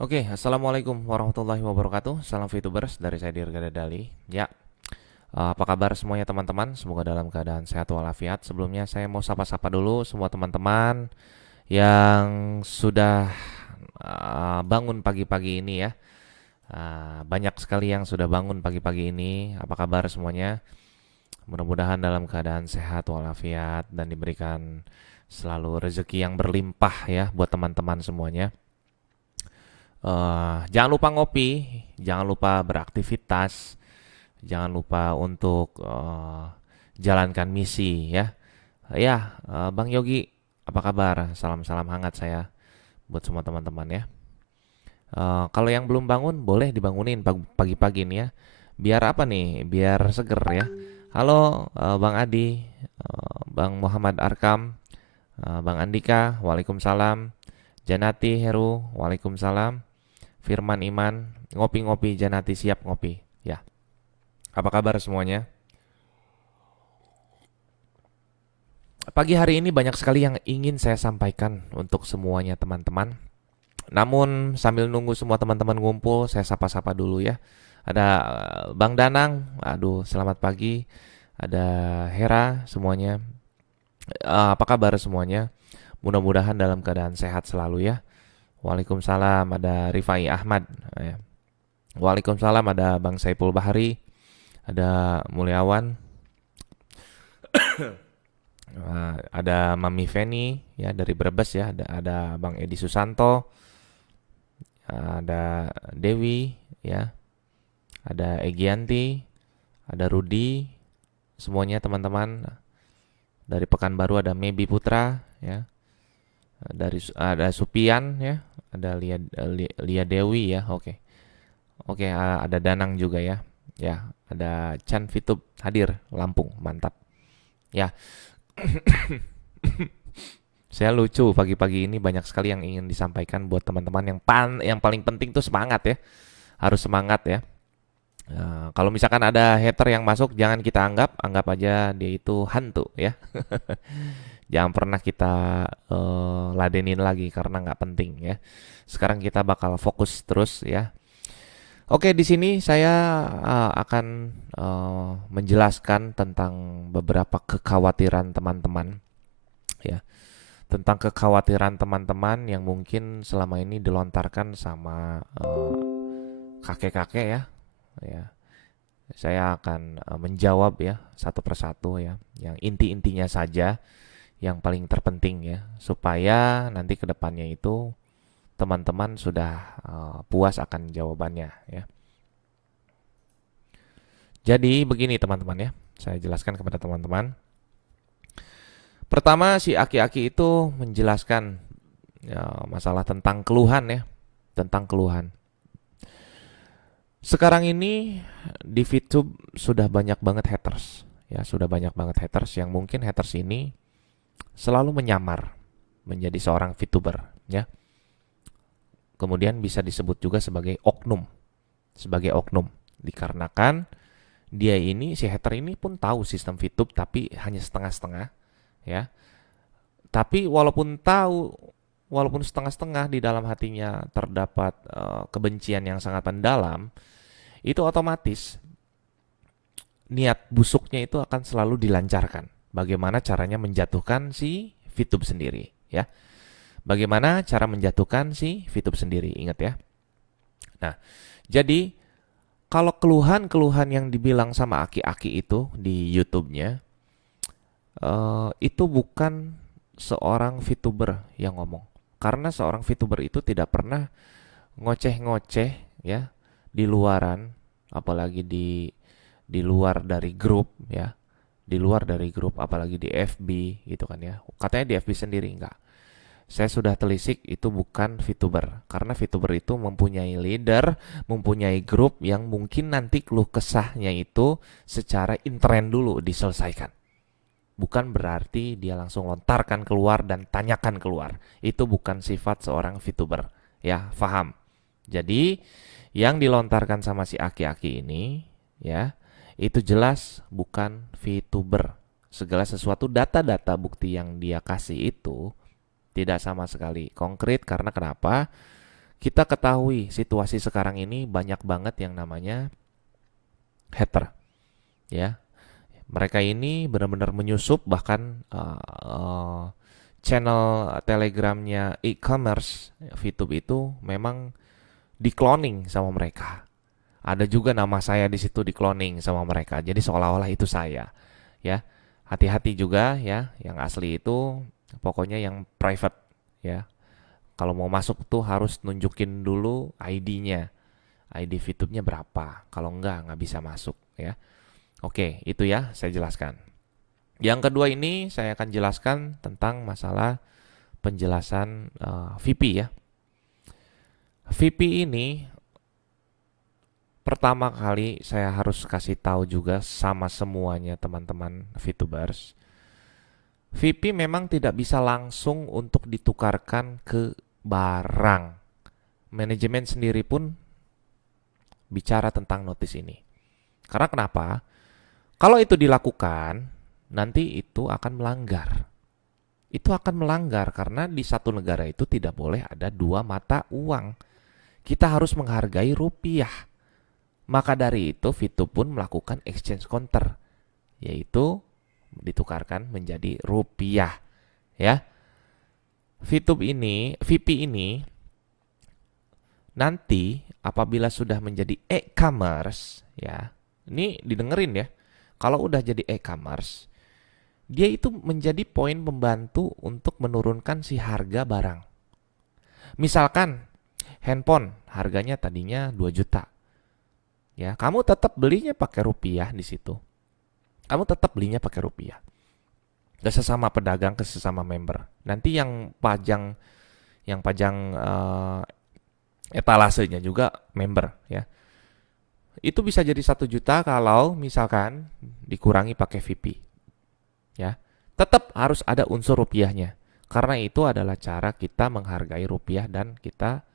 Oke, assalamualaikum warahmatullahi wabarakatuh. Salam VTubers dari saya Dirga Dali. Ya, apa kabar semuanya teman-teman? Semoga dalam keadaan sehat walafiat. Sebelumnya saya mau sapa-sapa dulu semua teman-teman yang sudah bangun pagi-pagi ini ya. Banyak sekali yang sudah bangun pagi-pagi ini. Apa kabar semuanya? Mudah-mudahan dalam keadaan sehat walafiat dan diberikan selalu rezeki yang berlimpah ya buat teman-teman semuanya. Jangan lupa ngopi, jangan lupa beraktivitas, jangan lupa untuk jalankan misi ya. Ya, Bang Yogi, apa kabar? Salam-salam hangat saya buat semua teman-teman ya. Kalau yang belum bangun, boleh dibangunin pagi-pagi nih ya. Biar apa nih? Biar seger ya. Halo, Bang Adi, Bang Muhammad Arkam, Bang Andika, Waalaikumsalam. Janati Heru, Waalaikumsalam. Firman Iman, ngopi-ngopi Janati siap ngopi. Ya, apa kabar semuanya? Pagi hari ini banyak sekali yang ingin saya sampaikan untuk semuanya teman-teman. Namun sambil nunggu semua teman-teman ngumpul, saya sapa-sapa dulu ya. Ada Bang Danang, aduh selamat pagi. Ada Hera semuanya. Apa kabar semuanya? Mudah-mudahan dalam keadaan sehat selalu ya. Waalaikumsalam, ada Rifai Ahmad. Ya. Waalaikumsalam, ada Bang Saipul Bahari. Ada Mulyawan, ada Mami Feni ya dari Brebes ya, ada Bang Edi Susanto, ada Dewi ya, ada Egianti, ada Rudi, semuanya teman-teman. Dari Pekanbaru ada Mebi Putra ya, ada Supian ya, ada Lia Dewi ya, oke. Oke, ada Danang juga ya. Ya, ada Chan Fitub hadir Lampung, mantap. Ya, saya lucu pagi-pagi ini banyak sekali yang ingin disampaikan buat teman-teman yang paling penting tuh semangat ya. Harus semangat ya. Kalau misalkan ada hater yang masuk jangan kita anggap aja dia itu hantu ya. Jangan pernah kita ladenin lagi karena nggak penting ya. Sekarang kita bakal fokus terus ya. Oke, di sini saya akan menjelaskan tentang beberapa kekhawatiran teman-teman ya, tentang kekhawatiran teman-teman yang mungkin selama ini dilontarkan sama kakek-kakek ya. Ya, saya akan menjawab ya satu persatu ya, yang inti-intinya saja, yang paling terpenting ya, supaya nanti kedepannya itu teman-teman sudah puas akan jawabannya ya. Jadi begini teman-teman ya, saya jelaskan kepada teman-teman. Pertama si aki-aki itu menjelaskan ya, masalah tentang keluhan ya, tentang keluhan. Sekarang ini di VTube sudah banyak banget haters. Ya, sudah banyak banget haters yang mungkin haters ini selalu menyamar menjadi seorang VTuber, ya. Kemudian bisa disebut juga sebagai oknum dikarenakan dia ini si hater ini pun tahu sistem VTube tapi hanya setengah-setengah, ya. Tapi walaupun setengah-setengah di dalam hatinya terdapat kebencian yang sangat mendalam, itu otomatis niat busuknya itu akan selalu dilancarkan. Bagaimana caranya menjatuhkan si VTube sendiri, ya. Bagaimana cara menjatuhkan si VTube sendiri, ingat ya. Nah, jadi kalau keluhan-keluhan yang dibilang sama aki-aki itu di YouTube-nya, itu bukan seorang VTuber yang ngomong. Karena seorang VTuber itu tidak pernah ngoceh-ngoceh ya di luaran, apalagi di luar dari grup ya, di luar dari grup apalagi di FB gitu kan ya. Katanya di FB sendiri enggak. Saya sudah telisik itu bukan VTuber karena VTuber itu mempunyai leader, mempunyai grup yang mungkin nanti keluh kesahnya itu secara intern dulu diselesaikan. Bukan berarti dia langsung lontarkan keluar dan tanyakan keluar. Itu bukan sifat seorang VTuber. Ya, paham. Jadi, yang dilontarkan sama si aki-aki ini ya, itu jelas bukan VTuber. Segala sesuatu data-data bukti yang dia kasih itu tidak sama sekali konkret karena kenapa? kita ketahui situasi sekarang ini banyak banget yang namanya hater, ya. Mereka ini benar-benar menyusup, bahkan channel Telegramnya e-commerce VTube itu memang di-cloning sama mereka. Ada juga nama saya di situ di-cloning sama mereka. Jadi seolah-olah itu saya, ya. Hati-hati juga ya, yang asli itu pokoknya yang private, ya. Kalau mau masuk tuh harus nunjukin dulu ID-nya. ID VTube-nya berapa. Kalau nggak bisa masuk, ya. Oke, itu ya saya jelaskan. Yang kedua ini saya akan jelaskan tentang masalah penjelasan VP ya. VP ini pertama kali saya harus kasih tahu juga sama semuanya teman-teman VTubers. VP memang tidak bisa langsung untuk ditukarkan ke barang. Manajemen sendiri pun bicara tentang notice ini. Karena kenapa? Kalau itu dilakukan, nanti itu akan melanggar. Itu akan melanggar karena di satu negara itu tidak boleh ada dua mata uang. Kita harus menghargai rupiah. Maka dari itu VTube pun melakukan exchange counter, yaitu ditukarkan menjadi rupiah, ya. VTube ini, VP ini nanti apabila sudah menjadi e-commerce, ya. Ini didengerin ya. Kalau udah jadi e-commerce, dia itu menjadi poin pembantu untuk menurunkan si harga barang. Misalkan handphone harganya tadinya 2 juta. Ya, kamu tetap belinya pakai rupiah di situ. Kamu tetap belinya pakai rupiah. Ke sesama pedagang, ke sesama member. Nanti yang pajang etalasenya juga member, ya. Itu bisa jadi 1 juta kalau misalkan dikurangi pakai VP. Ya. Tetap harus ada unsur rupiahnya. Karena itu adalah cara kita menghargai rupiah dan kita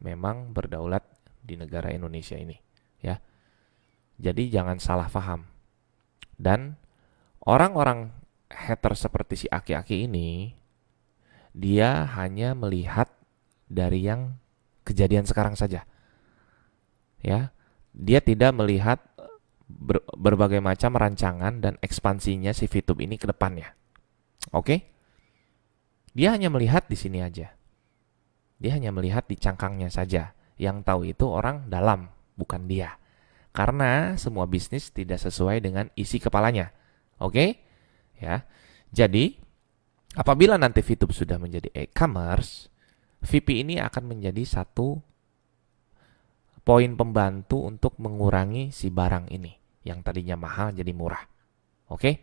memang berdaulat di negara Indonesia ini, ya. Jadi jangan salah paham. Dan orang-orang hater seperti si Aki-Aki ini, dia hanya melihat dari yang kejadian sekarang saja. Ya. Dia tidak melihat berbagai macam rancangan dan ekspansinya si VTube ini ke depannya. Oke? Dia hanya melihat di sini aja. Dia hanya melihat di cangkangnya saja. Yang tahu itu orang dalam, bukan dia. Karena semua bisnis tidak sesuai dengan isi kepalanya. Oke? Ya. Jadi, apabila nanti VTube sudah menjadi e-commerce, VP ini akan menjadi satu poin pembantu untuk mengurangi si barang ini yang tadinya mahal jadi murah. Oke?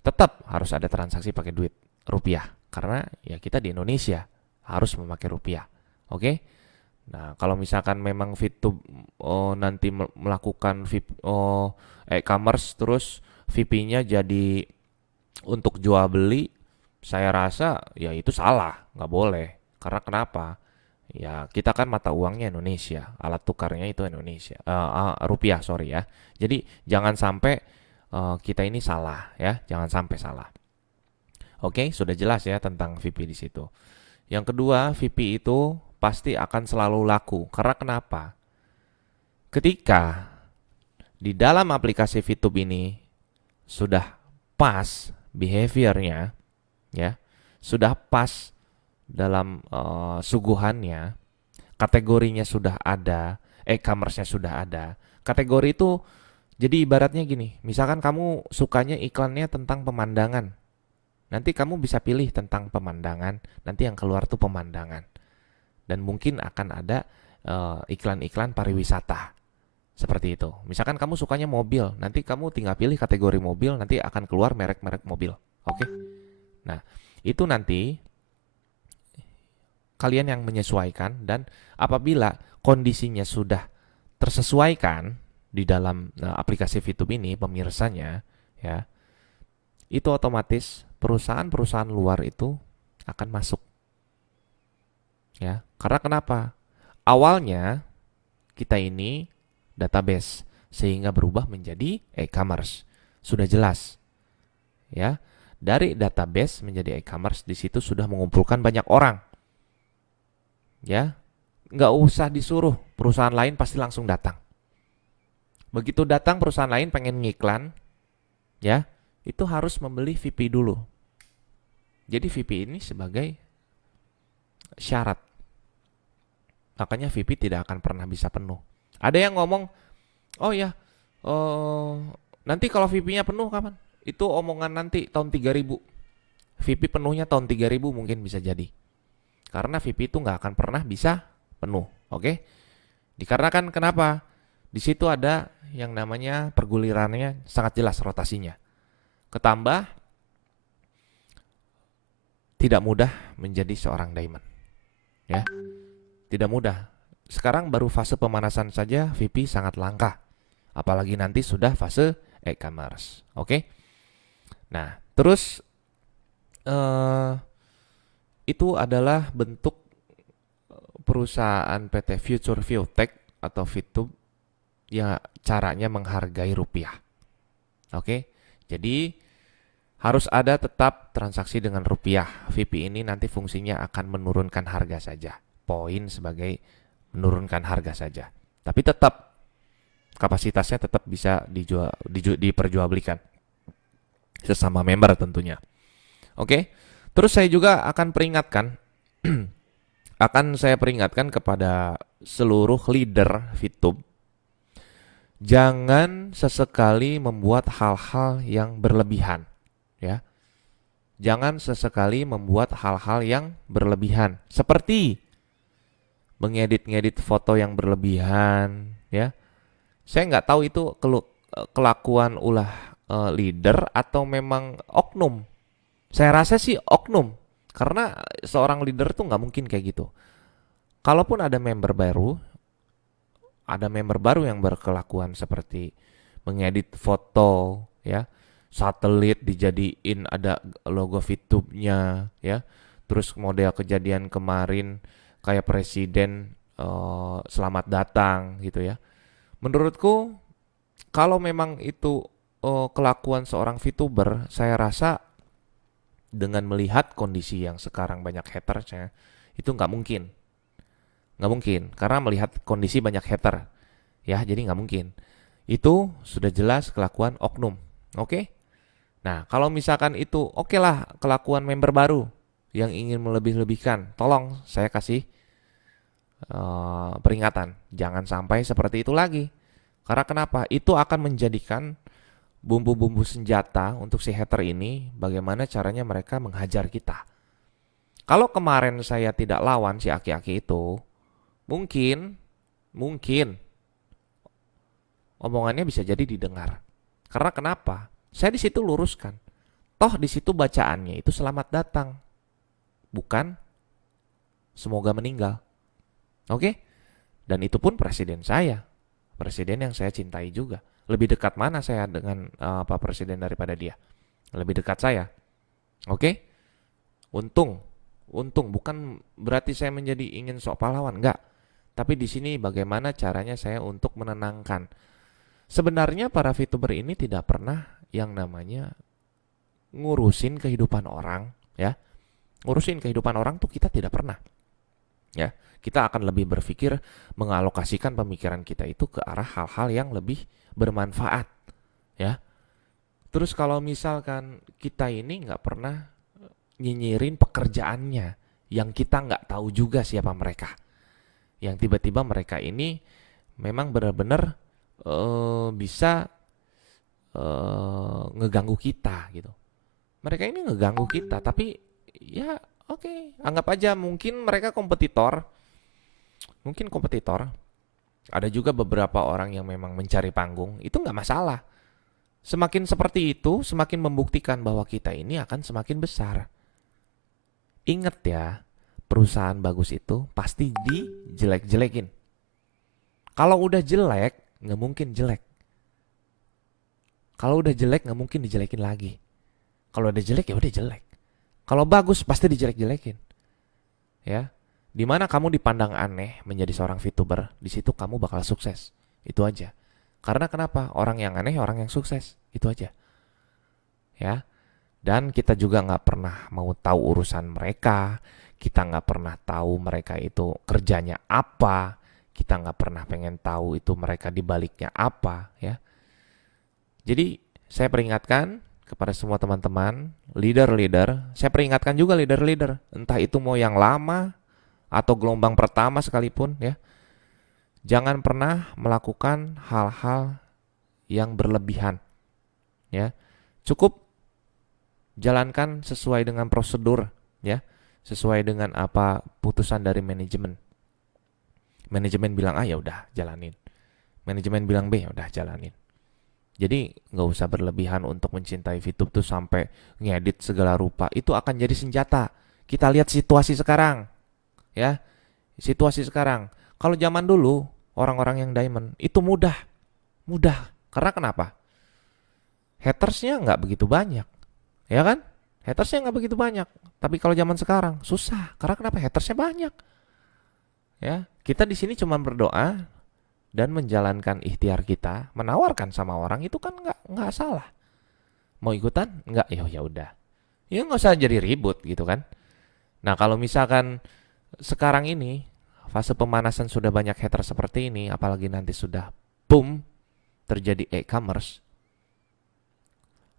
Tetap harus ada transaksi pakai duit rupiah karena ya kita di Indonesia harus memakai rupiah. Oke? Nah, kalau misalkan memang VTube nanti melakukan e-commerce terus VP-nya jadi untuk jual beli, saya rasa ya itu salah, nggak boleh. Karena kenapa? Ya kita kan mata uangnya Indonesia, alat tukarnya itu Indonesia, rupiah sorry ya. Jadi jangan sampai kita ini salah ya, jangan sampai salah. Oke, sudah jelas ya tentang VP di situ. Yang kedua, VP itu pasti akan selalu laku. Karena kenapa? Ketika di dalam aplikasi VTube ini sudah pas behaviornya, ya, sudah pas dalam suguhannya, kategorinya sudah ada, e-commerce-nya sudah ada. Kategori itu jadi ibaratnya gini, misalkan kamu sukanya iklannya tentang pemandangan. Nanti kamu bisa pilih tentang pemandangan, nanti yang keluar tuh pemandangan. Dan mungkin akan ada iklan-iklan pariwisata. Seperti itu. Misalkan kamu sukanya mobil, nanti kamu tinggal pilih kategori mobil, nanti akan keluar merek-merek mobil. Oke? Nah, itu nanti kalian yang menyesuaikan dan apabila kondisinya sudah tersesuaikan di dalam aplikasi VTube ini, pemirsanya, ya, itu otomatis perusahaan-perusahaan luar itu akan masuk. Ya, karena kenapa? Awalnya kita ini database sehingga berubah menjadi e-commerce. Sudah jelas. Ya, dari database menjadi e-commerce di situ sudah mengumpulkan banyak orang. Ya. nggak usah disuruh, perusahaan lain pasti langsung datang. Begitu datang perusahaan lain pengen ngiklan, ya, itu harus membeli VP dulu. Jadi VP ini sebagai syarat. Makanya VP tidak akan pernah bisa penuh. Ada yang ngomong, oh ya, nanti kalau VP-nya penuh kapan? Itu omongan nanti tahun 3000. VP penuhnya tahun 3000 mungkin bisa jadi. Karena VP itu nggak akan pernah bisa penuh, oke? Dikarenakan kenapa? Di situ ada yang namanya pergulirannya sangat jelas rotasinya. Ketambah tidak mudah menjadi seorang diamond, ya. Tidak mudah. Sekarang baru fase pemanasan saja VP sangat langka. Apalagi nanti sudah fase e-commerce, oke? Nah, terus itu adalah bentuk perusahaan PT Future Biotech atau Vitub ya caranya menghargai rupiah. Oke. Jadi harus ada tetap transaksi dengan rupiah. VP ini nanti fungsinya akan menurunkan harga saja. Poin sebagai menurunkan harga saja. Tapi tetap kapasitasnya tetap bisa diperjualbelikan sesama member tentunya. Oke. Terus saya juga akan peringatkan kepada seluruh leader VTube, jangan sesekali membuat hal-hal yang berlebihan, ya. Jangan sesekali membuat hal-hal yang berlebihan, seperti mengedit-ngedit foto yang berlebihan, ya. Saya nggak tahu itu kelakuan ulah leader atau memang oknum. Saya rasa sih oknum, karena seorang leader tuh nggak mungkin kayak gitu. Kalaupun ada member baru yang berkelakuan seperti mengedit foto, ya, satelit dijadiin ada logo VTube-nya, ya, terus model kejadian kemarin kayak presiden selamat datang gitu ya. Menurutku kalau memang itu kelakuan seorang VTuber, saya rasa dengan melihat kondisi yang sekarang banyak hatersnya, itu nggak mungkin. Nggak mungkin, karena melihat kondisi banyak hater, ya, jadi nggak mungkin. Itu sudah jelas kelakuan oknum, oke? Nah, kalau misalkan itu oke lah kelakuan member baru yang ingin melebih-lebihkan, tolong saya kasih peringatan, jangan sampai seperti itu lagi. Karena kenapa? Itu akan menjadikan bumbu-bumbu senjata untuk si hater ini, bagaimana caranya mereka menghajar kita. Kalau kemarin saya tidak lawan si aki-aki itu, mungkin omongannya bisa jadi didengar. Karena kenapa? Saya di situ luruskan. Toh di situ bacaannya itu selamat datang, bukan semoga meninggal. Oke? Dan itu pun presiden saya, presiden yang saya cintai juga. Lebih dekat mana saya dengan Pak Presiden daripada dia? Lebih dekat saya. Oke? Untung bukan berarti saya menjadi ingin sok pahlawan, enggak. Tapi di sini bagaimana caranya saya untuk menenangkan. Sebenarnya para VTuber ini tidak pernah yang namanya ngurusin kehidupan orang, ya. Ngurusin kehidupan orang tuh kita tidak pernah. Ya, kita akan lebih berpikir mengalokasikan pemikiran kita itu ke arah hal-hal yang lebih bermanfaat, ya. Terus kalau misalkan kita ini nggak pernah nyinyirin pekerjaannya, yang kita nggak tahu juga siapa mereka, yang tiba-tiba mereka ini memang benar-benar bisa ngeganggu kita gitu. Mereka ini ngeganggu kita, tapi ya oke, anggap aja mungkin mereka kompetitor. Ada juga beberapa orang yang memang mencari panggung, itu nggak masalah. Semakin seperti itu, semakin membuktikan bahwa kita ini akan semakin besar. Ingat ya, perusahaan bagus itu pasti dijelek-jelekin. Kalau udah jelek, nggak mungkin jelek. Kalau udah jelek, nggak mungkin dijelekin lagi. Kalau udah jelek, ya udah jelek. Kalau bagus, pasti dijelek-jelekin. Ya, dimana kamu dipandang aneh menjadi seorang VTuber, di situ kamu bakal sukses. Itu aja. Karena kenapa? Orang yang aneh, orang yang sukses. Itu aja. Ya. Dan kita juga nggak pernah mau tahu urusan mereka. kita nggak pernah tahu mereka itu kerjanya apa, kita nggak pernah pengen tahu itu mereka di baliknya apa, ya. Jadi saya peringatkan kepada semua teman-teman, leader-leader, saya peringatkan juga leader-leader, entah itu mau yang lama atau gelombang pertama sekalipun, ya. Jangan pernah melakukan hal-hal yang berlebihan, ya. Cukup jalankan sesuai dengan prosedur, ya. Sesuai dengan apa putusan dari manajemen. Manajemen bilang A, ya udah jalanin. Manajemen bilang B, ya udah jalanin. Jadi nggak usah berlebihan untuk mencintai VTube tuh sampai ngedit segala rupa. Itu akan jadi senjata. Kita lihat situasi sekarang, ya. Situasi sekarang. Kalau zaman dulu orang-orang yang diamond itu mudah, mudah. Karena kenapa? Hatersnya nggak begitu banyak, ya kan? Hatersnya nggak begitu banyak. Tapi kalau zaman sekarang susah. Karena kenapa? Hatersnya banyak, ya. Kita di sini cuma berdoa dan menjalankan ikhtiar kita, menawarkan sama orang itu kan nggak salah. Mau ikutan? Nggak, ya udah. Ya nggak usah jadi ribut gitu kan. Nah kalau misalkan sekarang ini fase pemanasan sudah banyak hater seperti ini, apalagi nanti sudah boom terjadi e-commerce.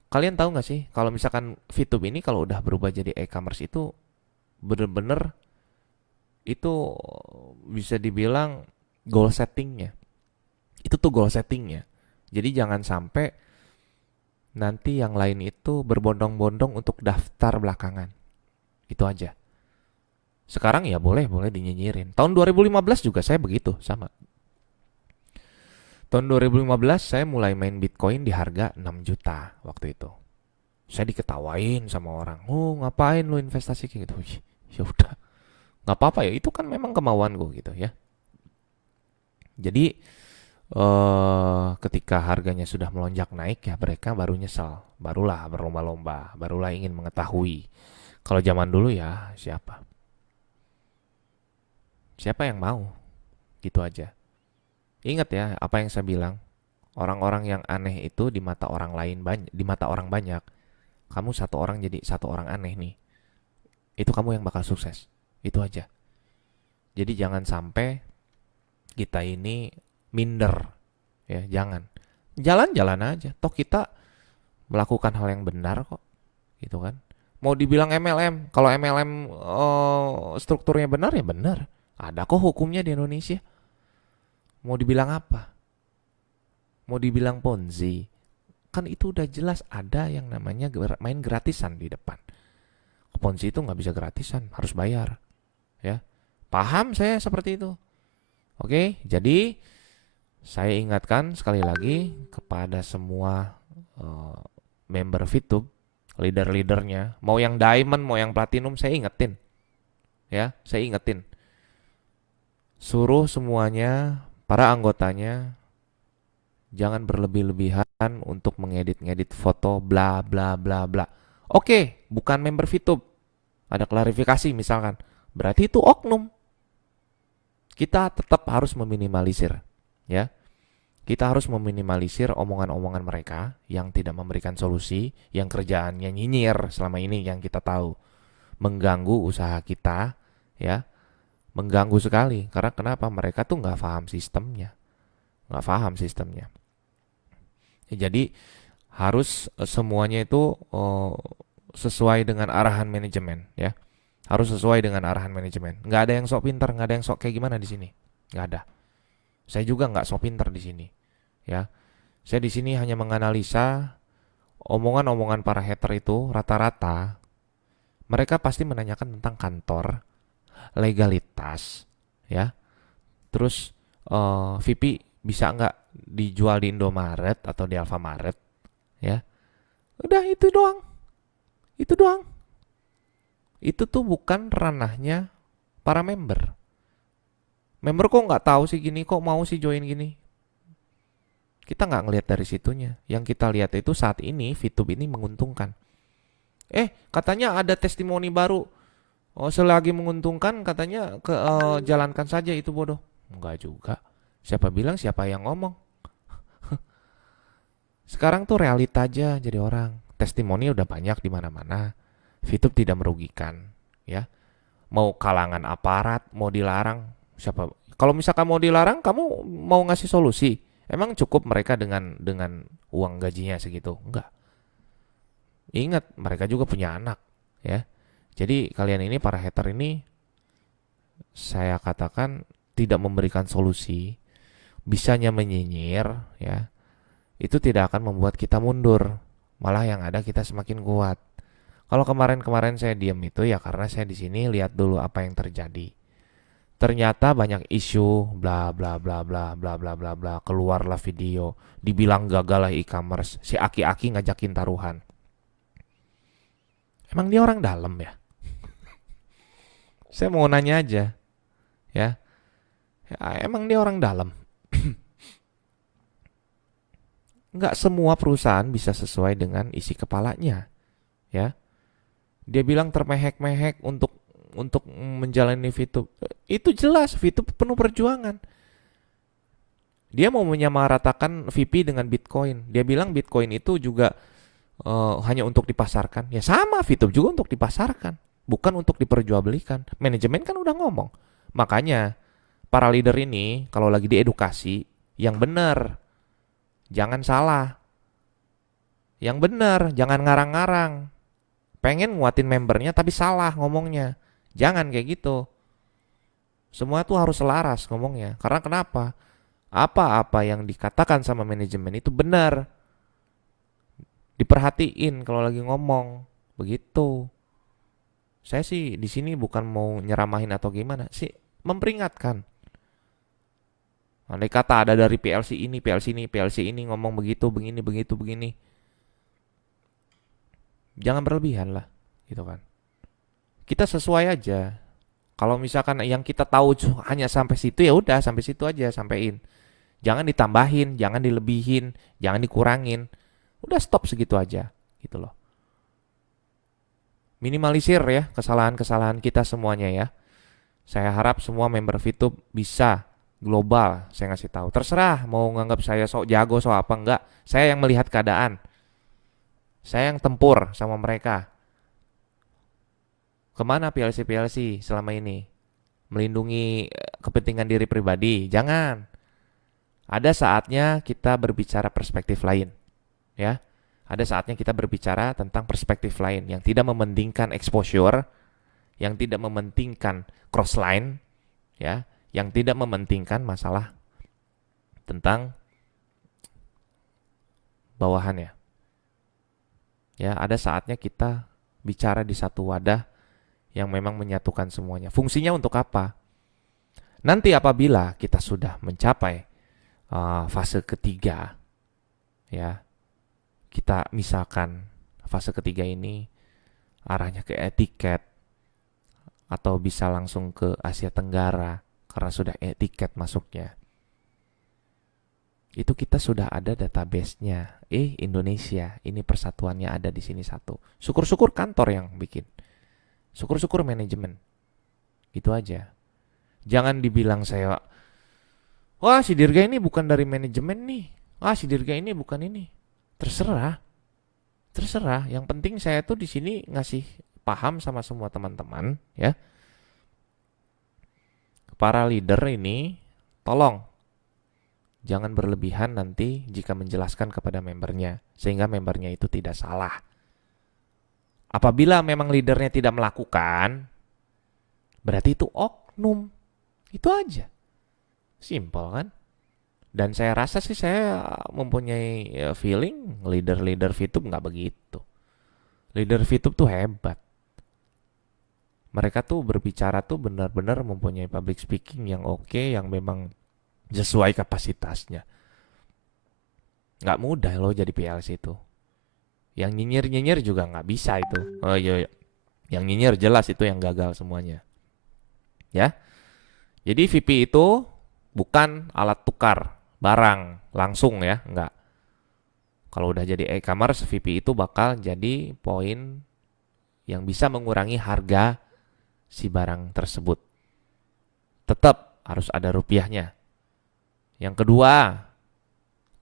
Kalian tahu nggak sih kalau misalkan VTube ini kalau udah berubah jadi e-commerce itu bener-bener itu bisa dibilang goal settingnya. Itu tuh goal settingnya. Jadi jangan sampai nanti yang lain itu berbondong-bondong untuk daftar belakangan. Itu aja. Sekarang ya boleh dinyinyirin. Tahun 2015 juga saya begitu, sama. Tahun 2015 saya mulai main Bitcoin di harga 6 juta waktu itu. Saya diketawain sama orang. "Oh, ngapain lu investasi kayak gitu?" Ya udah. Nggak apa-apa ya, itu kan memang kemauan gue gitu ya. Jadi ketika harganya sudah melonjak naik ya mereka baru nyesal, barulah berlomba-lomba, barulah ingin mengetahui. Kalau zaman dulu ya siapa yang mau, gitu aja. Ingat ya apa yang saya bilang, orang-orang yang aneh itu di mata orang lain banyak, di mata orang banyak. Kamu satu orang jadi satu orang aneh nih, itu kamu yang bakal sukses. Itu aja. Jadi jangan sampai kita ini minder, ya jangan. Jalan-jalan aja, toh kita melakukan hal yang benar kok, gitu kan. Mau dibilang MLM, kalau MLM strukturnya benar ya benar. Ada kok hukumnya di Indonesia. Mau dibilang apa? Mau dibilang Ponzi, kan itu udah jelas ada yang namanya main gratisan di depan. Ponzi itu nggak bisa gratisan, harus bayar, ya. Paham saya seperti itu. Oke, jadi saya ingatkan sekali lagi kepada semua member VTube, leader-leadernya, mau yang diamond, mau yang platinum, saya ingetin. Ya, saya ingetin. Suruh semuanya, para anggotanya, jangan berlebih-lebihan untuk mengedit-ngedit foto bla bla bla bla. Oke, bukan member VTube. Ada klarifikasi misalkan. Berarti itu oknum. Kita tetap harus meminimalisir, ya. Kita harus meminimalisir omongan-omongan mereka yang tidak memberikan solusi, yang kerjaannya nyinyir selama ini yang kita tahu. Mengganggu usaha kita, ya. Mengganggu sekali. Karena kenapa? Mereka tuh nggak paham sistemnya. Nggak paham sistemnya. Jadi harus semuanya itu sesuai dengan arahan manajemen, ya. Harus sesuai dengan arahan manajemen. Nggak ada yang sok pintar, nggak ada yang sok kayak gimana di sini. Nggak ada. Saya juga nggak sok pintar di sini, ya. Saya di sini hanya menganalisa omongan-omongan para hater itu rata-rata. Mereka pasti menanyakan tentang kantor, legalitas, ya. Terus VP bisa nggak dijual di Indomaret atau di Alfamaret, ya. Udah itu doang. Itu doang. Itu tuh bukan ranahnya para member. Member kok nggak tahu sih gini, kok mau sih join gini. Kita nggak ngelihat dari situnya. Yang kita lihat itu saat ini VTube ini menguntungkan. Katanya ada testimoni baru. Oh, selagi menguntungkan katanya jalankan saja itu bodoh. Enggak juga. Siapa bilang, siapa yang ngomong? Sekarang tuh realita aja jadi orang. Testimoni udah banyak di mana-mana. VTube tidak merugikan, ya. Mau kalangan aparat, mau dilarang, siapa? Kalau misalkan mau dilarang, kamu mau ngasih solusi? Emang cukup mereka dengan uang gajinya segitu? Enggak. Ingat, mereka juga punya anak, ya. Jadi kalian ini para hater ini saya katakan tidak memberikan solusi, bisanya menyinyir, ya. Itu tidak akan membuat kita mundur. Malah yang ada kita semakin kuat. Kalau kemarin-kemarin saya diam itu ya karena saya di sini lihat dulu apa yang terjadi. Ternyata banyak isu bla bla bla bla bla bla bla bla, keluarlah video dibilang gagal lah e-commerce, si aki-aki ngajakin taruhan. Emang dia orang dalam ya? Saya mau nanya aja, ya. Emang dia orang dalam? Nggak semua perusahaan bisa sesuai dengan isi kepalanya, ya. Dia bilang termehek-mehek untuk menjalani VTube. Itu jelas VTube penuh perjuangan. Dia mau menyamaratakan VP dengan Bitcoin. Dia bilang Bitcoin itu juga hanya untuk dipasarkan. Ya sama, VTube juga untuk dipasarkan, bukan untuk diperjualbelikan. Manajemen kan udah ngomong. Makanya para leader ini kalau lagi diedukasi yang benar, jangan salah. Yang benar, jangan ngarang-ngarang. Pengen nguatin membernya tapi salah ngomongnya. Jangan kayak gitu. Semua tuh harus selaras ngomongnya. Karena kenapa? Apa-apa yang dikatakan sama manajemen itu benar. Diperhatiin kalau lagi ngomong. Begitu. Saya sih di sini bukan mau nyeramahin atau gimana sih, memperingatkan. Andai kata ada dari PLC ini ngomong begitu, begini, begitu, begini. Jangan berlebihan lah, gitu kan. Kita sesuai aja. Kalau misalkan yang kita tahu hanya sampai situ ya udah sampai situ aja sampein. Jangan ditambahin, jangan dilebihin, jangan dikurangin. Udah stop segitu aja, gitu loh. Minimalisir ya kesalahan-kesalahan kita semuanya ya. Saya harap semua member VTube bisa global, saya ngasih tahu. Terserah mau nganggap saya sok jago sok apa enggak. Saya yang melihat keadaan. Saya yang tempur sama mereka. Kemana PLC selama ini? Melindungi kepentingan diri pribadi? Jangan. Ada saatnya kita berbicara perspektif lain, ya. Ada saatnya kita berbicara tentang perspektif lain yang tidak mementingkan exposure, yang tidak mementingkan crossline, ya, yang tidak mementingkan masalah tentang bawahannya. Ya, ada saatnya kita bicara di satu wadah yang memang menyatukan semuanya. Fungsinya untuk apa? Nanti apabila kita sudah mencapai fase ketiga, ya, kita misalkan fase ketiga ini arahnya ke etiket atau bisa langsung ke Asia Tenggara karena sudah etiket masuknya. Itu kita sudah ada database-nya. Indonesia, ini persatuannya ada di sini satu. Syukur-syukur kantor yang bikin. Syukur-syukur manajemen. Itu aja. Jangan dibilang saya, wah si Dirga ini bukan dari manajemen nih. Wah si Dirga ini bukan ini. Terserah. Yang penting saya tuh di sini ngasih paham sama semua teman-teman, ya. Para leader ini tolong jangan berlebihan nanti jika menjelaskan kepada membernya sehingga membernya itu tidak salah. Apabila memang leadernya tidak melakukan, berarti itu oknum. Itu aja. Simple kan? Dan saya rasa sih saya mempunyai feeling leader-leader VTube nggak begitu. Leader VTube tuh hebat. Mereka tuh berbicara tuh benar-benar mempunyai public speaking yang oke, yang memang sesuai kapasitasnya. Nggak mudah loh jadi PLC itu. Yang nyinyir-nyinyir juga nggak bisa itu. Oh iya. Yang nyinyir jelas itu yang gagal semuanya. Ya. Jadi VP itu bukan alat tukar barang langsung ya, enggak. Kalau udah jadi e-commerce, VP itu bakal jadi poin yang bisa mengurangi harga si barang tersebut. Tetap harus ada rupiahnya. Yang kedua,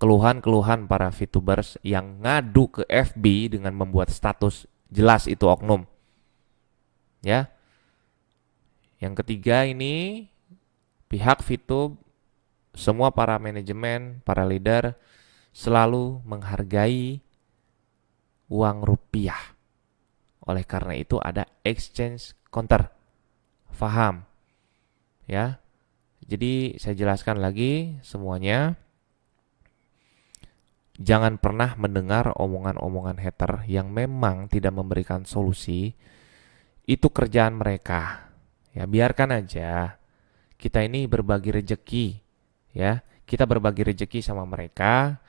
keluhan-keluhan para VTubers yang ngadu ke FB dengan membuat status jelas itu oknum. Ya. Yang ketiga ini pihak VTube, semua para manajemen, para leader selalu menghargai uang rupiah. Oleh karena itu ada exchange counter. Faham? Ya. Jadi saya jelaskan lagi semuanya. Jangan pernah mendengar omongan-omongan hater yang memang tidak memberikan solusi. Itu kerjaan mereka. Ya, biarkan aja. Kita ini berbagi rejeki, ya. Kita berbagi rejeki sama mereka.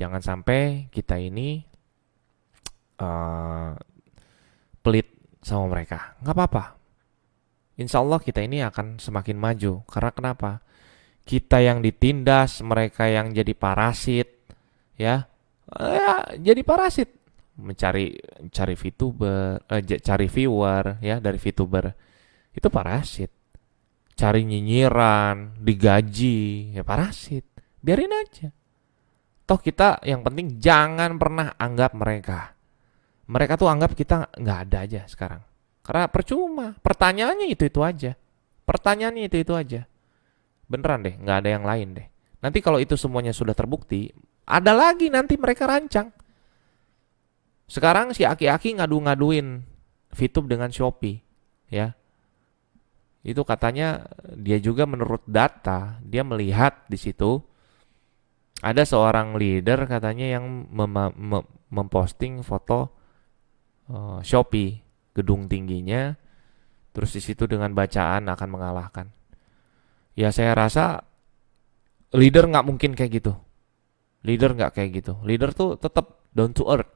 Jangan sampai kita ini uh, pelit sama mereka. Nggak apa-apa. Insya Allah kita ini akan semakin maju. Karena kenapa? Kita yang ditindas, mereka yang jadi parasit, ya, jadi parasit. Cari VTuber, cari viewer, ya, dari VTuber. Itu parasit. Cari nyinyiran, digaji, ya parasit. Biarin aja. Toh kita yang penting jangan pernah anggap mereka. Mereka tuh anggap kita nggak ada aja sekarang. Karena percuma. Pertanyaannya itu aja. Pertanyaannya itu aja. Beneran deh, nggak ada yang lain deh. Nanti kalau itu semuanya sudah terbukti, ada lagi nanti mereka rancang. Sekarang si Aki-Aki ngadu-ngaduin VTube dengan Shopee, ya. Itu katanya dia juga menurut data, dia melihat di situ ada seorang leader katanya yang memposting foto Shopee, gedung tingginya, terus di situ dengan bacaan akan mengalahkan. Ya saya rasa leader nggak mungkin kayak gitu. Leader nggak kayak gitu. Leader tuh tetap down to earth.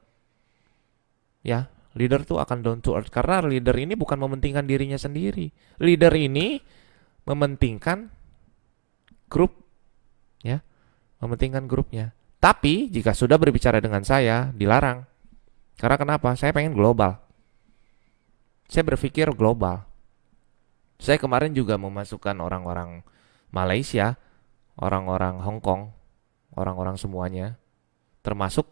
Ya, leader tuh akan down to earth karena leader ini bukan mementingkan dirinya sendiri. Leader ini mementingkan grup, ya, mementingkan grupnya. Tapi jika sudah berbicara dengan saya, dilarang. Karena kenapa? Saya pengen global. Saya berpikir global. Saya kemarin juga memasukkan orang-orang Malaysia, orang-orang Hong Kong, orang-orang semuanya, termasuk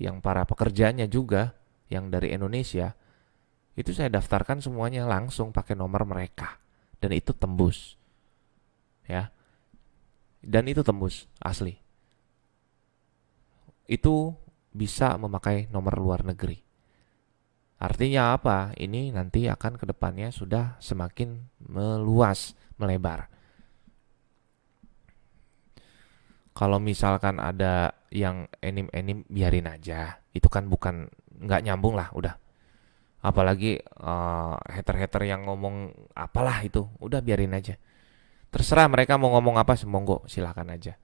yang para pekerjanya juga, yang dari Indonesia, itu saya daftarkan semuanya langsung pakai nomor mereka. Dan itu tembus. Ya. Dan itu tembus, asli. Itu bisa memakai nomor luar negeri. Artinya apa? Ini nanti akan ke depannya sudah semakin meluas, melebar. Kalau misalkan ada yang anim-anim, biarin aja. Itu kan bukan, nggak nyambung lah, udah. Apalagi hater-hater yang ngomong apalah itu, udah biarin aja. Terserah mereka mau ngomong apa, monggo silakan aja.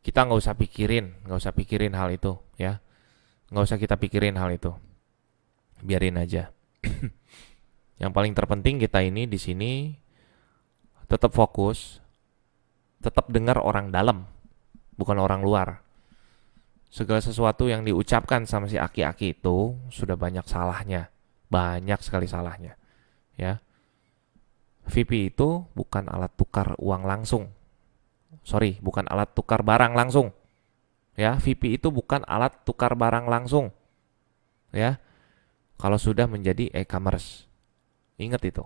Kita nggak usah pikirin hal itu, ya. Nggak usah kita pikirin hal itu. Biarin aja. Yang paling terpenting kita ini di sini tetap fokus, tetap dengar orang dalam, bukan orang luar. Segala sesuatu yang diucapkan sama si Aki-Aki itu sudah banyak salahnya, banyak sekali salahnya, ya. VP itu bukan alat tukar uang langsung. Sorry, bukan alat tukar barang langsung. Ya, VP itu bukan alat tukar barang langsung. Ya. Kalau sudah menjadi e-commerce. Ingat itu.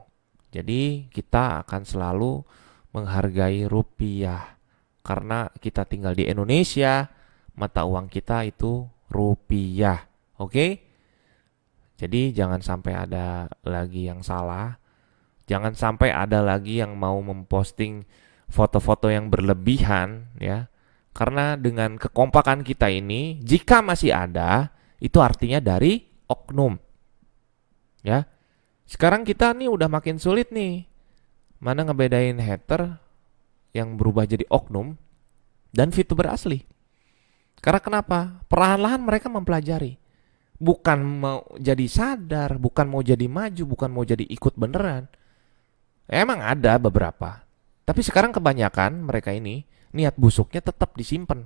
Jadi, kita akan selalu menghargai rupiah. Karena kita tinggal di Indonesia, mata uang kita itu rupiah. Oke? Jadi, jangan sampai ada lagi yang salah. Jangan sampai ada lagi yang mau memposting foto-foto yang berlebihan, ya. Karena dengan kekompakan kita ini, jika masih ada, itu artinya dari oknum. Ya. Sekarang kita nih udah makin sulit nih. Mana ngebedain hater yang berubah jadi oknum dan VTuber asli. Karena kenapa? Perlahan-lahan mereka mempelajari. Bukan mau jadi sadar, bukan mau jadi maju, bukan mau jadi ikut beneran. Emang ada beberapa. Tapi sekarang kebanyakan mereka ini niat busuknya tetap disimpan.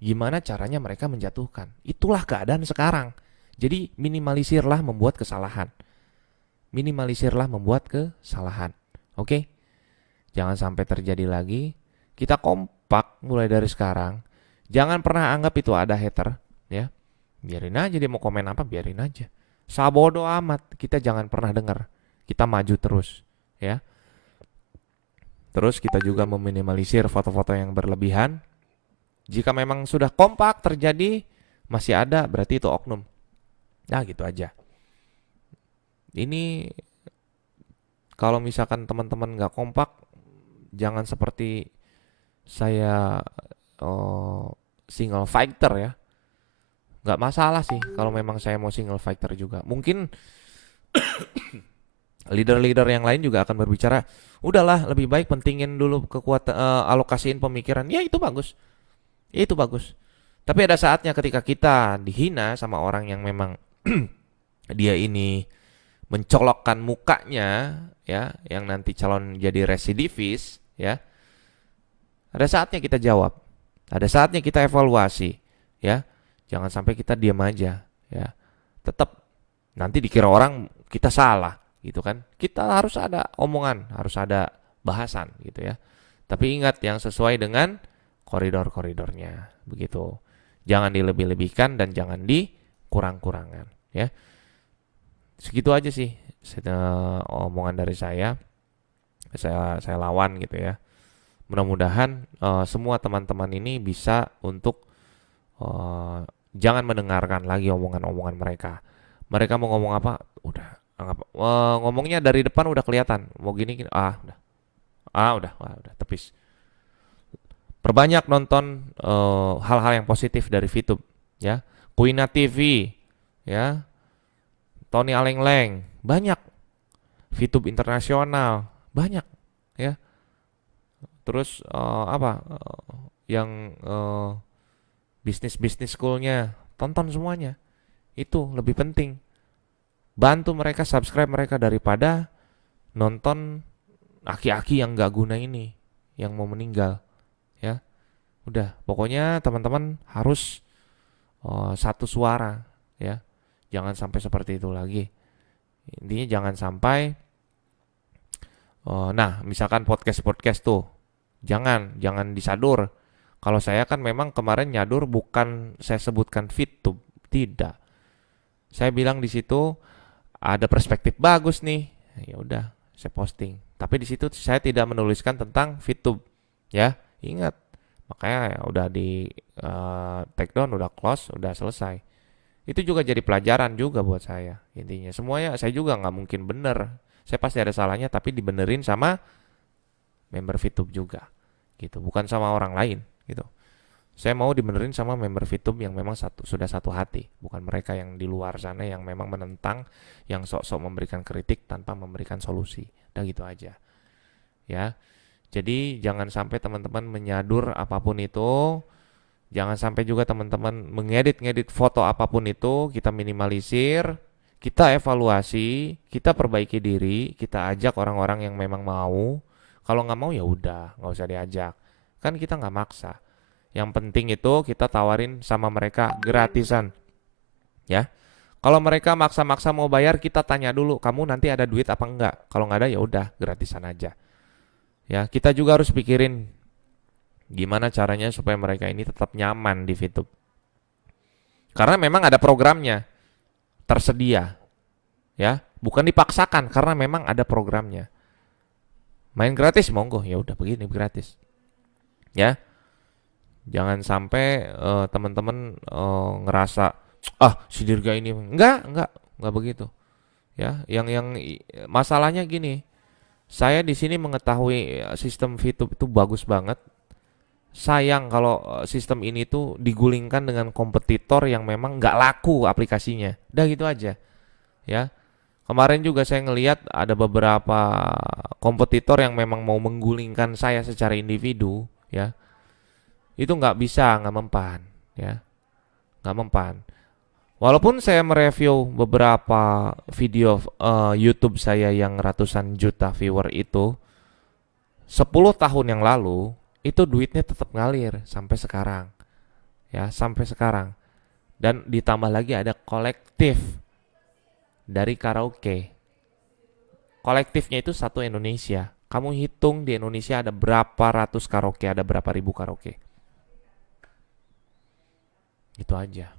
Gimana caranya mereka menjatuhkan? Itulah keadaan sekarang. Jadi minimalisirlah membuat kesalahan. Minimalisirlah membuat kesalahan. Oke? Jangan sampai terjadi lagi. Kita kompak mulai dari sekarang. Jangan pernah anggap itu ada hater, ya. Biarin aja dia mau komen apa, biarin aja. Sabodo amat, kita jangan pernah dengar. Kita maju terus, ya. Terus kita juga meminimalisir foto-foto yang berlebihan. Jika memang sudah kompak terjadi masih ada, berarti itu oknum. Nah, gitu aja. Ini kalau misalkan teman-teman nggak kompak, jangan seperti saya single fighter ya. Nggak masalah sih kalau memang saya mau single fighter juga. Mungkin leader-leader yang lain juga akan berbicara, udahlah lebih baik pentingin dulu kekuatan, alokasiin pemikiran. Ya itu bagus, ya itu bagus. Tapi ada saatnya ketika kita dihina sama orang yang memang dia ini mencolokkan mukanya, ya, yang nanti calon jadi residivis, ya. Ada saatnya kita jawab, ada saatnya kita evaluasi, ya. Jangan sampai kita diam aja, ya. Tetap nanti dikira orang kita salah, gitu kan? Kita harus ada omongan, harus ada bahasan, gitu ya. Tapi ingat yang sesuai dengan koridor-koridornya, begitu. Jangan dilebih-lebihkan dan jangan dikurang-kurangkan, ya. Segitu aja sih omongan dari saya. Saya lawan gitu ya. Mudah-mudahan semua teman-teman ini bisa untuk jangan mendengarkan lagi omongan-omongan mereka. Mereka mau ngomong apa, udah anggap ngomongnya dari depan udah kelihatan. Mau gini, gini udah tepis. Perbanyak nonton hal-hal yang positif dari VTube ya. Kuina TV ya, Tony Aleng-Leng, banyak. VTube internasional, banyak ya. Terus yang bisnis-bisnis schoolnya, tonton semuanya. Itu lebih penting. Bantu mereka, subscribe mereka daripada nonton aki-aki yang gak guna ini, yang mau meninggal. Ya, udah. Pokoknya teman-teman harus satu suara, ya. Jangan sampai seperti itu lagi. Intinya jangan sampai. Nah, misalkan podcast tuh, jangan disadur. Kalau saya kan memang kemarin nyadur bukan saya sebutkan VTube, tidak. Saya bilang di situ ada perspektif bagus nih, ya udah saya posting. Tapi di situ saya tidak menuliskan tentang VTube, ya ingat. Makanya ya udah di take down, udah close, udah selesai. Itu juga jadi pelajaran juga buat saya. Intinya semuanya saya juga nggak mungkin bener. Saya pasti ada salahnya, tapi dibenerin sama member VTube juga, gitu. Bukan sama orang lain, gitu. Saya mau dibenerin sama member VTube yang memang sudah satu hati, bukan mereka yang di luar sana yang memang menentang, yang sok-sok memberikan kritik tanpa memberikan solusi. Udah gitu aja. Ya. Jadi jangan sampai teman-teman menyadur apapun itu. Jangan sampai juga teman-teman mengedit-ngedit foto apapun itu, kita minimalisir, kita evaluasi, kita perbaiki diri, kita ajak orang-orang yang memang mau. Kalau nggak mau ya udah, nggak usah diajak. Kan kita nggak maksa. Yang penting itu kita tawarin sama mereka gratisan, ya. Kalau mereka maksa-maksa mau bayar, kita tanya dulu, kamu nanti ada duit apa enggak? Kalau nggak ada ya udah, gratisan aja. Ya, kita juga harus pikirin gimana caranya supaya mereka ini tetap nyaman di VTube. Karena memang ada programnya tersedia, ya, bukan dipaksakan karena memang ada programnya. Main gratis monggo, ya udah begini gratis. Ya. Jangan sampai teman-teman ngerasa si Dirga ini enggak begitu. Ya, yang masalahnya gini. Saya di sini mengetahui sistem VTube itu bagus banget. Sayang kalau sistem ini tuh digulingkan dengan kompetitor yang memang nggak laku aplikasinya. Udah gitu aja. Ya. Kemarin juga saya ngelihat ada beberapa kompetitor yang memang mau menggulingkan saya secara individu, ya. Itu nggak bisa, nggak mempan, ya. Nggak mempan. Walaupun saya mereview beberapa video YouTube saya yang ratusan juta viewer itu 10 tahun yang lalu, itu duitnya tetap ngalir sampai sekarang. Ya, sampai sekarang. Dan ditambah lagi ada kolektif dari karaoke. Kolektifnya itu satu Indonesia. Kamu hitung di Indonesia ada berapa ratus karaoke, ada berapa ribu karaoke. Itu aja.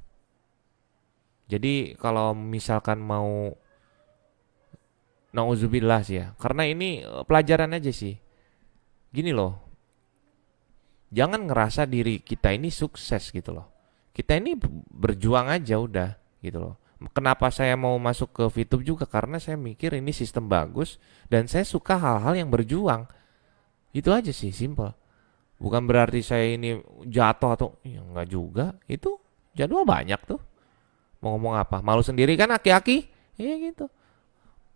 Jadi kalau misalkan mau nauzubillah sih ya, karena ini pelajaran aja sih. gini loh, jangan ngerasa diri kita ini sukses gitu loh. Kita ini berjuang aja udah gitu loh. Kenapa saya mau masuk ke VTube juga? Karena saya mikir ini sistem bagus dan saya suka hal-hal yang berjuang. Itu aja sih, simple. Bukan berarti saya ini jatuh atau ya enggak juga. Itu jadwal banyak tuh. Mau ngomong apa? Malu sendiri kan aki-aki? Iya gitu.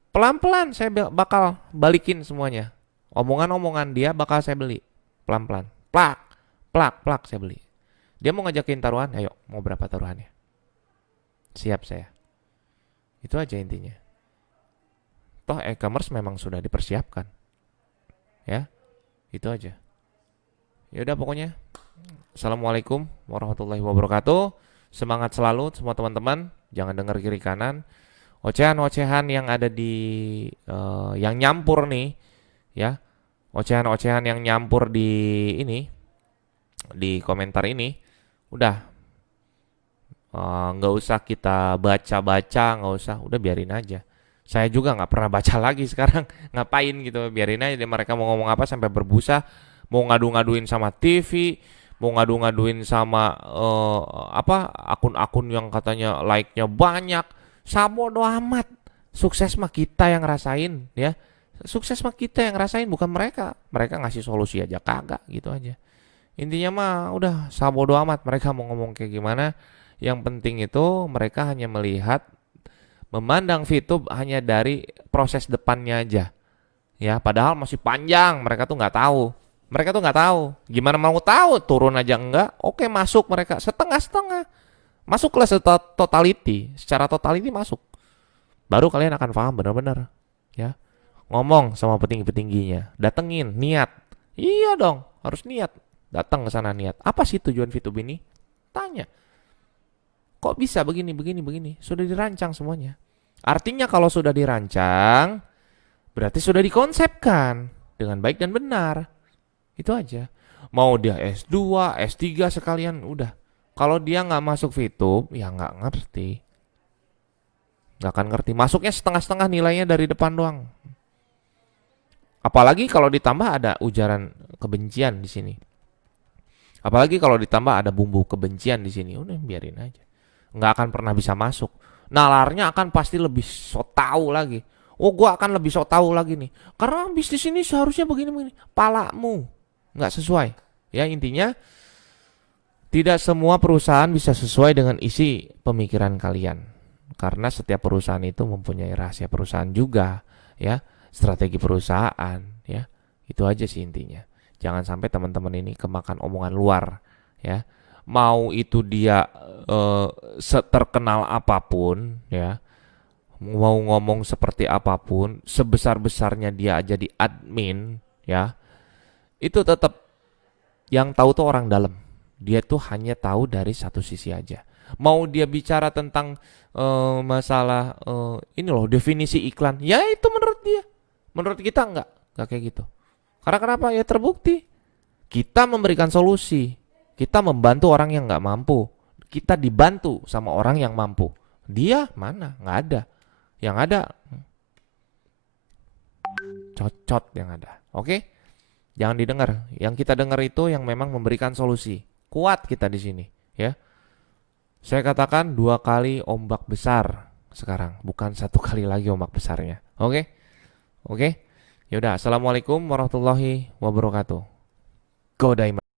Pelan-pelan saya bakal balikin semuanya. Omongan-omongan dia bakal saya beli. Pelan-pelan. Plak, plak, plak saya beli. Dia mau ngajakin taruhan, ayo mau berapa taruhannya? Siap saya. Itu aja intinya. Toh e-commerce memang sudah dipersiapkan. Ya, itu aja. Ya udah pokoknya. Assalamualaikum warahmatullahi wabarakatuh. Semangat selalu semua teman-teman. Jangan dengar kiri kanan. Ocehan-ocehan yang ada di yang nyampur nih, ya. Ocehan-ocehan yang nyampur di ini, di komentar ini, udah nggak usah kita baca-baca, nggak usah, udah biarin aja. Saya juga nggak pernah baca lagi sekarang. Ngapain gitu, biarin aja deh mereka mau ngomong apa sampai berbusa, mau ngadu-ngaduin sama TV, mau ngadu-ngaduin sama apa akun-akun yang katanya like-nya banyak, sabodo amat. Sukses mah kita yang rasain ya. Sukses mah kita yang rasain bukan mereka. Mereka ngasih solusi aja kagak gitu aja. Intinya mah udah sabodo amat mereka mau ngomong kayak gimana. Yang penting itu mereka hanya melihat, memandang VTube hanya dari proses depannya aja. Ya, padahal masih panjang. Mereka tuh nggak tahu. Mereka tuh nggak tahu. Gimana mau tahu? Turun aja enggak? Oke, masuk mereka setengah-setengah. Masuk kelas totality, secara totality masuk. Baru kalian akan paham benar-benar. Ya, ngomong sama petinggi-petingginya, datengin, niat. Iya dong, harus niat. Datang ke sana niat. Apa sih tujuan VTube ini? Tanya. Kok bisa begini, begini, begini? Sudah dirancang semuanya. Artinya kalau sudah dirancang, berarti sudah dikonsepkan dengan baik dan benar. Itu aja. Mau dia S2, S3 sekalian, udah. Kalau dia nggak masuk VTube, ya nggak ngerti. Nggak akan ngerti. Masuknya setengah-setengah nilainya dari depan doang. Apalagi kalau ditambah ada ujaran kebencian di sini. Apalagi kalau ditambah ada bumbu kebencian di sini, udah biarin aja. Nggak akan pernah bisa masuk. Nalarnya akan pasti lebih so tahu lagi. Oh, gua akan lebih so tahu lagi nih. Karena bisnis ini seharusnya begini-begini. Palamu nggak sesuai. Ya intinya tidak semua perusahaan bisa sesuai dengan isi pemikiran kalian. Karena setiap perusahaan itu mempunyai rahasia perusahaan juga, ya, strategi perusahaan, ya. Itu aja sih intinya. Jangan sampai teman-teman ini kemakan omongan luar, ya. Mau itu dia terkenal apapun, ya. Mau ngomong seperti apapun, sebesar-besarnya dia jadi admin, ya. Itu tetap yang tahu tuh orang dalam. Dia tuh hanya tahu dari satu sisi aja. Mau dia bicara tentang masalah ini loh definisi iklan, ya itu menurut dia. Menurut kita enggak kayak gitu. Karena kenapa? Ya terbukti. Kita memberikan solusi. Kita membantu orang yang nggak mampu. Kita dibantu sama orang yang mampu. Dia mana? Nggak ada. Yang ada cocot yang ada. Oke? Jangan didengar. Yang kita dengar itu yang memang memberikan solusi. Kuat kita di sini, ya. Saya katakan 2 kali ombak besar sekarang, bukan 1 kali lagi ombak besarnya. Oke? Oke? Yaudah, assalamualaikum warahmatullahi wabarakatuh. Go Diamond.